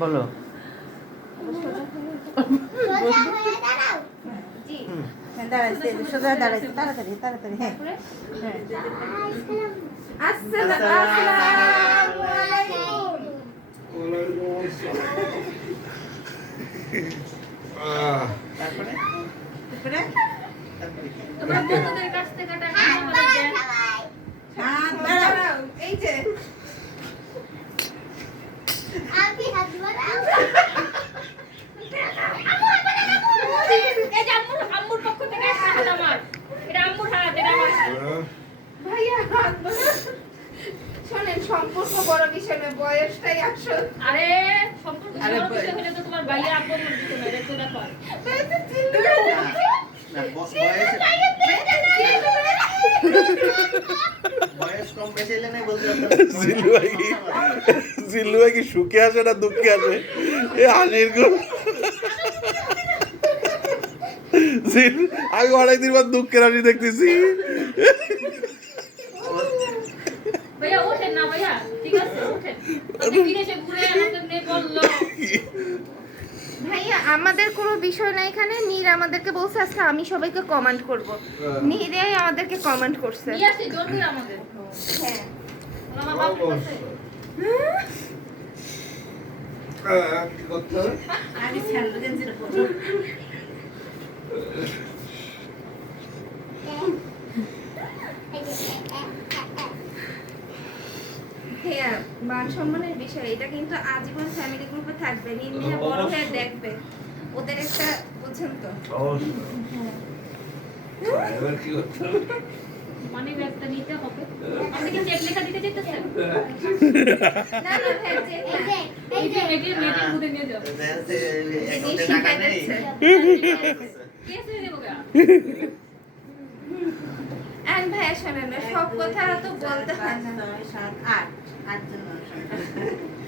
বলো সোজা দাঁড়াইছে তাড়াতাড়ি তাড়াতাড়ি। হ্যাঁ আসসালামু আলাইকুম। তারপরে তোমরা বন্ধুদের কাছ থেকে টাকা আমাদের দেন। হ্যাঁ দাঁড়াও এই যে আপনি হাত বাড়াও। এই যে আম্মুর পক্ষ থেকে হাত আমার। এটা আম্মুর হাত এটা আমার। ভাইয়া হাত বাড়াও। শুনেন সম্পর্ক বড় বিষয় না, বয়সটাই আসল। আরে সম্পর্ক বড় বিষয় হলে তো তোমার ভাইয়া আপন দিত না, এটা তো দেখো। তাই তো চিন্তা না বয়স কম বেশি হলে নাই বলতে জিল্লু ভাই কি সুখে আসে না দুঃখে আসে? এ হাসির আমি অনেকদিন পর দুঃখের হাসি দেখতেছি। ভাইয়া ওঠেন না ভাইয়া, ঠিক আছে ওঠেন। আপনি বিদেশে ঘুরে আমাদের নিয়ে বললো ভাইয়া আমাদের কোনো বিষয় না এখানে। নীর আমাদেরকে বলছে আজকে আমি সবাইকে কমেন্ট করব। নীরাই আমাদেরকে কমেন্ট করছে। নিয়ে আসে জোর করে আমাদের। হ্যাঁ আমার বাপ করছে। কি করতে হবে? আমি স্যান্ডউইচের পড়ো। হ্যাঁ মান সম্মানের বিষয়, এটা কিন্তু আজীবন ফ্যামিলি গ্রুপে থাকবে। নির্মিয়া বড় হয়ে দেখবে ওদের একটা, বুঝছেন তো? এবার কি করতে হবে? মানে ব্যাগটা নিতে হবে। আপনি কি চেক লেখা দিতে চাইতেছেন? না না হ্যাঁ যে এই যে মেয়েদের ঘুরে নিয়ে যাও। এই টাকা নেই কেসে দেবো গা। আর ভাইয়া শোনেন না, সব কথা তো বলতে হয় না। 7 8 8 জন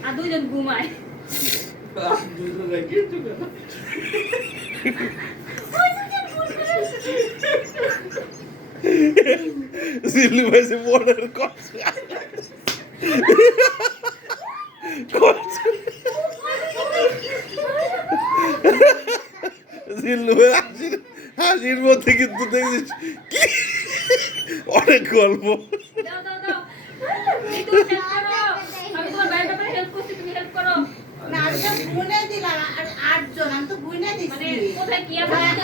আর দুইজন ঘুমায়। দুটো রেখে চুকে জিল্লু ভাই সে বর্ডার করছে জিল্লু ভাই হাসির মধ্যে কিন্তু দেখছিস কি অনেক গল্প। দাও দাও দাও। একটু হেল্প করো। আমি তোমার ভাইয়ের ব্যাপারে হেল্প করছি, তুমি হেল্প করো। না আমি তো গুনে দিলাম আর 8 জন আমি তো গুনে দিছি। মানে কোথায় কি আছে জানো?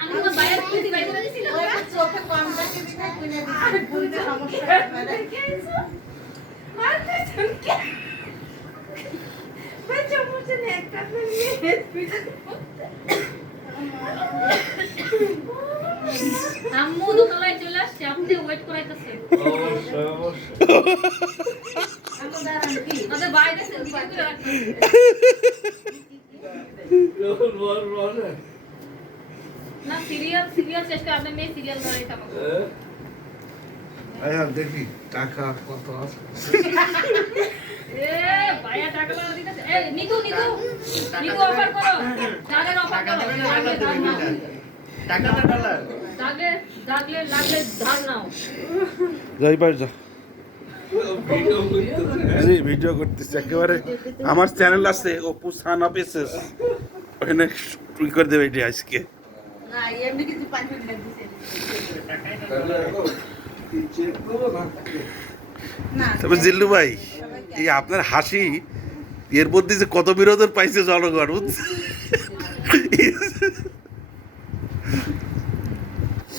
আমি তোমার ভাইয়ের খুশি ভাই করে দিছিলাম। ওই চোখে কম দেখে দিতে গুনে দিছি। গুনতে সমস্যা হবে। বাচ্চা মুঝে না একটা নিয়ে আম্মু দোতলায় চলে আসছে, আপনি ওয়েট করাইতেছে। আমাদের বাইরে সেলফি করে রাখতেছে। না সিরিয়াল চেষ্টা, আপনার মেয়ে সিরিয়াল ধরে থাকো। আচ্ছা দেখি টাকা কত আছে। এ ভাইয়া টাকা লাগা দিতেছে। এ নিতু অফার করো। দাগের অফার করো। টাকাটা ডলার লাগলে ধার নাও। যাই পার যা জি ভিডিও করতেছি একেবারে। আমার চ্যানেল আছে অপু সানা পেসেস, ওখানে টুই করে দেবে এটি আজকে। না এমনি কিছু পানি দিছে। না তবে জিল্লু ভাই এই আপনার হাসি এর মধ্যে যে কত বিরোধের পাইছে জনগণ বুঝছে।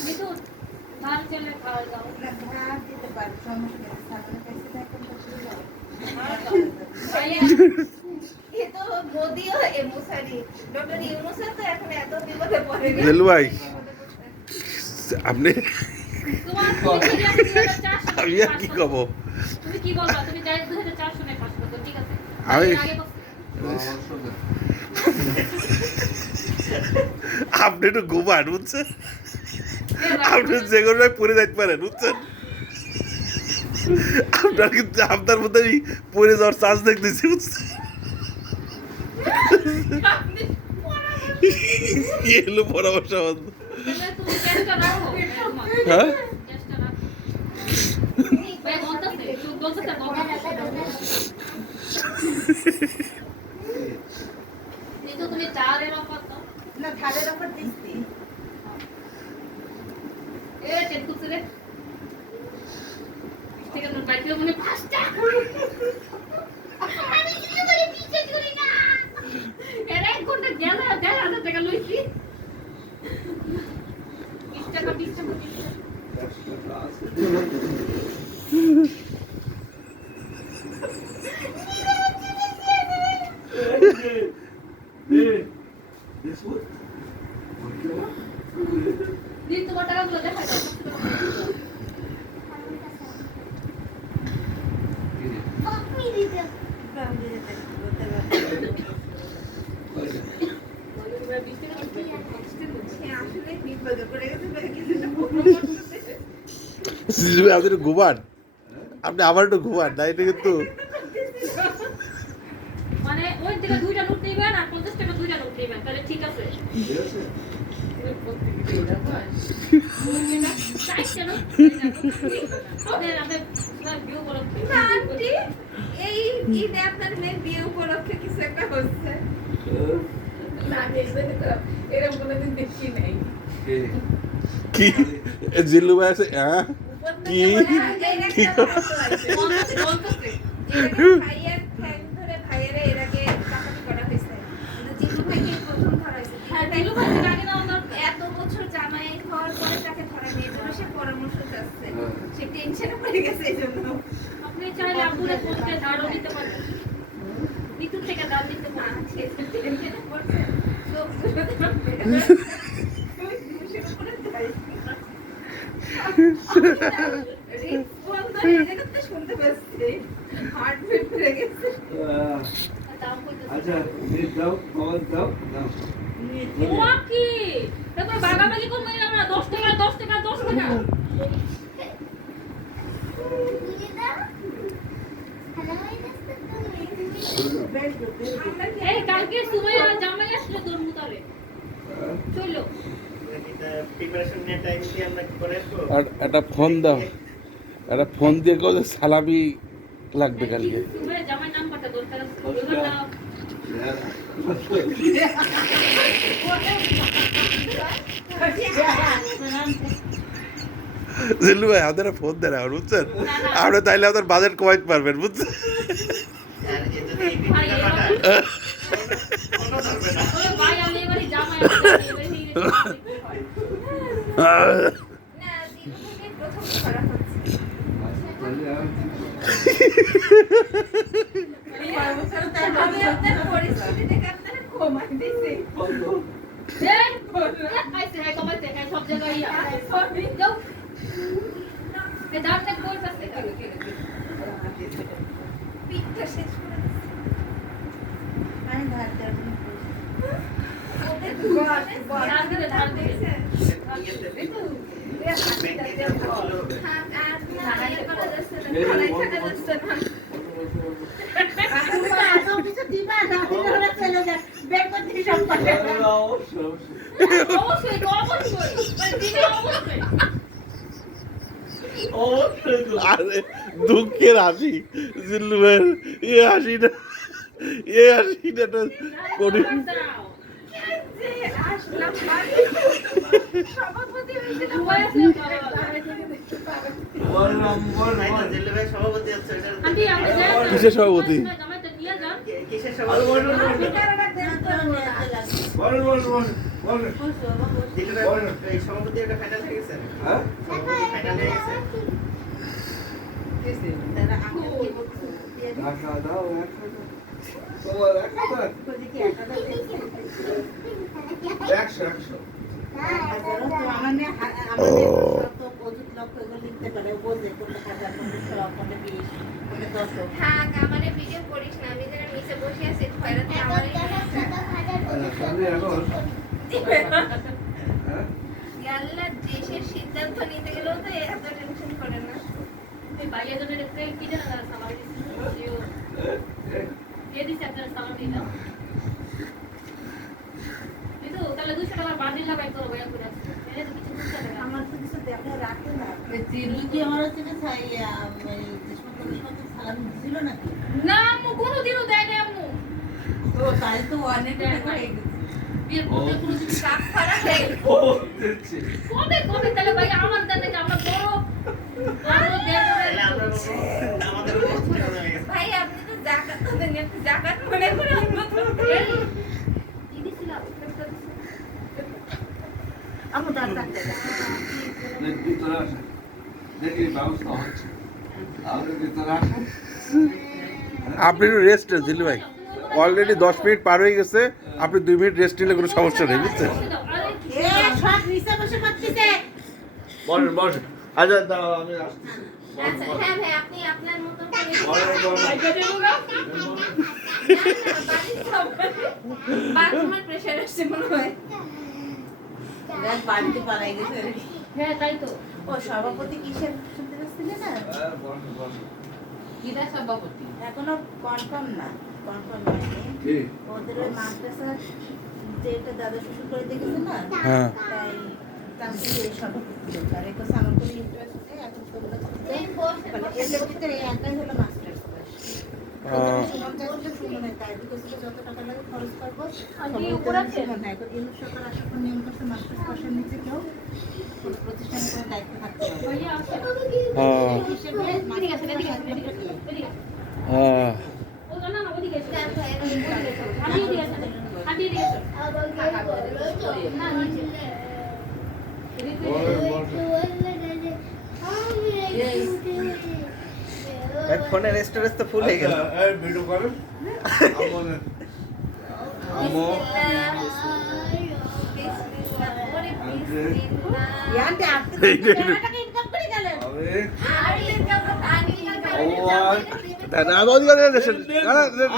নিতু ধার চলে খাওয়া দাও। ভাত দিতে পারি সমস্যা নেই। সামনে কাছে দেখো ভাইয়া এ তো মোদিও এমোসারি ডক্টর ইউনুসের তো এখন এত বিপদে পড়ে গেছে। জিল্লু ভাই আপনি তোমার সিরিয়াল 2004 আমি আর কি কব? তুমি কি বলবা? তুমি যাই 2004 সনে পাস করতে, ঠিক আছে? আমি আগে আপনি একটু ঘুমান বুঝছেন, আপনি যে কোনো পরে যাইতে পারেন বুঝছেন, আপনার কিন্তু আপনার মধ্যে আমি পরে যাওয়ার চান্স দেখতেছি বুঝছেন। কি এলো পরামর্শ বন্ধু? তুমি চেষ্টা রাখো হ্যাঁ চেষ্টা রাখো ভাই বলতেছে চুপ বলতেছে নিতু তুমি চালের অফার দাও না ধারের উপর দিচ্ছি এ টেনকু রে ঠিক আছে বাইকে মনে পাঁচটা আমি কি বলে পিছে করি না এর এক ঘন্টা গেল 10,000 টাকা লইছি 20 টাকা 20 টাকা দিন তোমার টাকাগুলো দেখা দাও আসলে বিপদে পড়ে গেছে কিছুটা আপনি একটু ঘুমান, আপনি আবার একটু ঘুমান না, এটা কিন্তু মানে ওই থেকে দুইটা নোট দিবেন আর 50 টাকা দুইটা নোট দিবেন তাহলে ঠিক আছে আন্টি এই ঈদে আপনার মেয়ের বিয়ে উপলক্ষে কিছু একটা হচ্ছে না দেখবেন তো এরকম কোনোদিন দেখি নাই। কি জিল্লু ভাই আছে হ্যাঁ কি ভাইয়ের ঠ্যাং ধরে ভাইয়ের এর আগে চাকরি করা হয়েছে কিন্তু জিল্লু ভাইকে প্রথম ধরা হয়েছে এত বছর জামাই হওয়ার পরে তাকে ধরা নেই জন্য সে পরামর্শ চাচ্ছে সে টেনশনে পড়ে গেছে এই জন্য আপনি চাইলে আপুরে ফোনকে ধারও দিতে পারেন নিতুর থেকে ধার দিতে পারেন টেনশনে পড়ছে তো শুনতে পাচ্ছি হার্ট বিট হয়ে গেছে আচ্ছা মিনিট দাও কল দাও দাও ও কি তারপর বাগাবাগি করব না আমরা 10 টাকা 10 টাকা 10 টাকা এই কালকে সুমাইয়া জামাই আসলে তোর মুতারে চলো প্রিপারেশন নিয়ে টাইম দিয়ে আমরা কি করে আসবো? আর একটা ফোন দাও, একটা ফোন দিয়ে কত সালামি লাগবে কালকে। সুমাইয়া জামাই নাম্বারটা দরকার আছে বলবা দাও জিল্লু ভাই আমাদের ফোন দেন আর বুঝছেন, আপনি তাইলে আমাদের বাজেট কমাইতে পারবেন বুঝছেন। আর এ যদি এই ভাই ভিডিওটা এবার পাঠায়, কোনো ধরবে না। ওই ভাই আমি এবারে জামাই আসলে এবারে নিয়ে না জিল্লু ভাইকে প্রথম ধরা হচ্ছে আমি আপনার পরিস্থিতি থেকে আপনারা কমাই দিছি এই আইছে হাই কমাইছে হাই সব জায়গায় সরি যাও এই দাঁতটা কই পাচ্ছে পিঠটা শেষ করে আমি ধার দেব ওদের ঘরে ধার দিলে ধার দিলে থাক আর না ইয়ে করা যাচ্ছে না খালাই থাকা যাচ্ছে না আজও কিছু দিবা না দিলে চলে যাক বের করতে সব কথা অবশ্যই তো অবশ্যই মানে দিনে অবশ্যই আরে দুঃখের হাসি জিল্লু ভাইয়ের এ হাসিটা তো কঠিন। যে আসলাম সভাপতি হয়েছিল নাই তো, জেলে ভাই সভাপতি আছে, এটার- আন্টি আপনি যান কিসের সভাপতি? জামাইটা নিয়ে যান কিসের সভাপতি? দিলু ভাই, এই সভাপতি একটা ফাইনাল হয়ে গেছে? হ্যাঁ সভাপতি ফাইনাল হয়ে গেছে? তারা আমাকে কি বলছে দিয়ে দিই টাকা দাও 1000 তোমার 1000 যদি কি 1000 দিয়েছে 100 আমাদের তো প্রযুক্ত লক্ষ্য এগুলো লিখতে পারে বোঝে কোনটা 1000 কোনটা 100 কোনটা 20 কোনটা 10 থাক আমারে ভিডিও করিস না আমি যারা নিচে বসে আছি খয়রাতে আমারে আচ্ছা তাহলে এখন আরে এত টেনশন করে না। এই ভাইয়া জন্য এটা কি জানা সালাম দিও কে দিছে আপনার সালাম দিলাম কিন্তু তাহলে 200 টাকা বান্ডিল লাগাই করো ভাইয়া করে এনে তো কিছু বুঝতে পারে আমার তো কিছু দেখা রাখে না চিল্লুকে আমার হচ্ছে যে ছাইয়া সালাম দিছিল নাকি না আম্মু কোনোদিনও দেয় না আম্মু তো তাই তো অনেক টাকা হয়ে গেছে বিয়ের পরে কোনো কিছু কাপ খারাপ হয়ে গেছে। ও দিচ্ছি কবে কবে তাহলে ভাই আমার দেন নাকি আমরা বড় বড় দেন তাহলে আমরা আমাদের ছোট হয়ে গেছে ভাই আপনি তো জাকাত তো দেন, আপনি জাকাত মনে করে আমরা তো এই দিদি ছিল আমার দাঁত রাখতে দেখ ভিতরে আসে দেখি ব্যবস্থা হচ্ছে আপনি ভিতরে আসেন আপনি একটু রেস্ট দিলু ভাই অলরেডি 10 মিনিট পার হয়ে গেছে আপনি 2 মিনিট রেস্ট নিলে কোনো সমস্যা নেই বুঝছেন এ সব নিচে বসে মারতেছে বসেন বসেন আচ্ছা দাও আমি আসতেছি আচ্ছা হ্যাঁ ভাই আপনি আপনার মতো করে বাথরুমের প্রেসার আসছে মনে হয়। দেখ বাড়িতে পালাই গেছে হ্যাঁ তাই তো ও সভাপতি কিসের শুনতে পাচ্ছিলে না বসেন বসেন কিরা সভাপতি এখনো কনফার্ম না কনফার্ম হয়নি ঠিক ওদের ওই মাদ্রাসা যেটা দাদা শ্বশুর করে দেখেছে না হ্যাঁ তাই তাকে সভাপতি দরকার এখন আমার কোনো ইন্টারেস্ট নেই এখন তো ওগুলো মানে এদের ভিতরে একটাই হলো মাস্টার ক্লাস সুমন চাইছিল সুমনের তাই বিকজ যত টাকা লাগে খরচ করবো সুমন হ্যাঁ এখন ইউনিট সরকার আসার পর নিয়ম করছে মাস্টার ক্লাসের নিচে কেউ কোনো প্রতিষ্ঠানের কোনো দায়িত্ব থাকতে হবে ভাইয়া আছে হিসেবে ঠিক আছে ঠিক আছে ঠিক আছে ও না না ওদিকে এসো আন্টি এদিকে আসো আন্টি এদিকে আসো না নিচে ফোনের স্টোরেজ তো ফুল হয়ে গেল এই ভিডিও করেন আমো ইয়ান্তে আপনি টাকা ইনকাম করে গেলেন আমি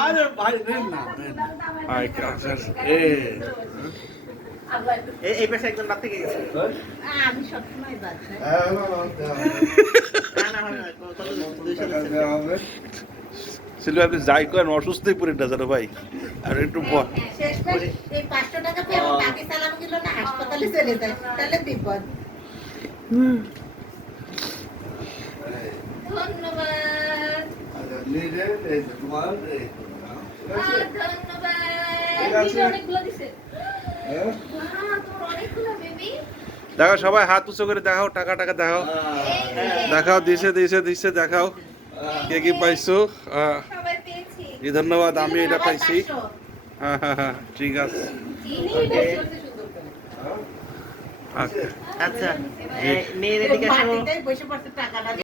আরে ভাই নেন না নেন এই পাশে একজন বাদ থেকে গেছে আমি সবসময় বাদ যাই না না কত 200 হবে সিলু আপনি যাই করেন অসুস্থই পড়ে না জানো ভাই আর একটু শেষমেশ এই 500 টাকা পেয়ে আমার বাকি সালাম গেল না হাসপাতালে চলে যায় তাহলে বিপদ ধন্যবাদ আচ্ছা নিজে এই যে তোমার এই ঠিক আছে ধন্যবাদ ঠিক আছে অনেকগুলো দিছে হ্যাঁ তোর অনেকগুলো বেবি দেখো সবাই হাত উঁচু করে দেখাও টাকা টাকা দেখাও দেখাও দিছে দিছে দিছে দেখাও কে কি পাইছো সবাই পেয়েছি জি ধন্যবাদ আমি এটা পাইছি হ্যাঁ হ্যাঁ হ্যাঁ ঠিক আছে আচ্ছা আচ্ছা নিয়ে এদিকে আসো বসে পড়তে টাকা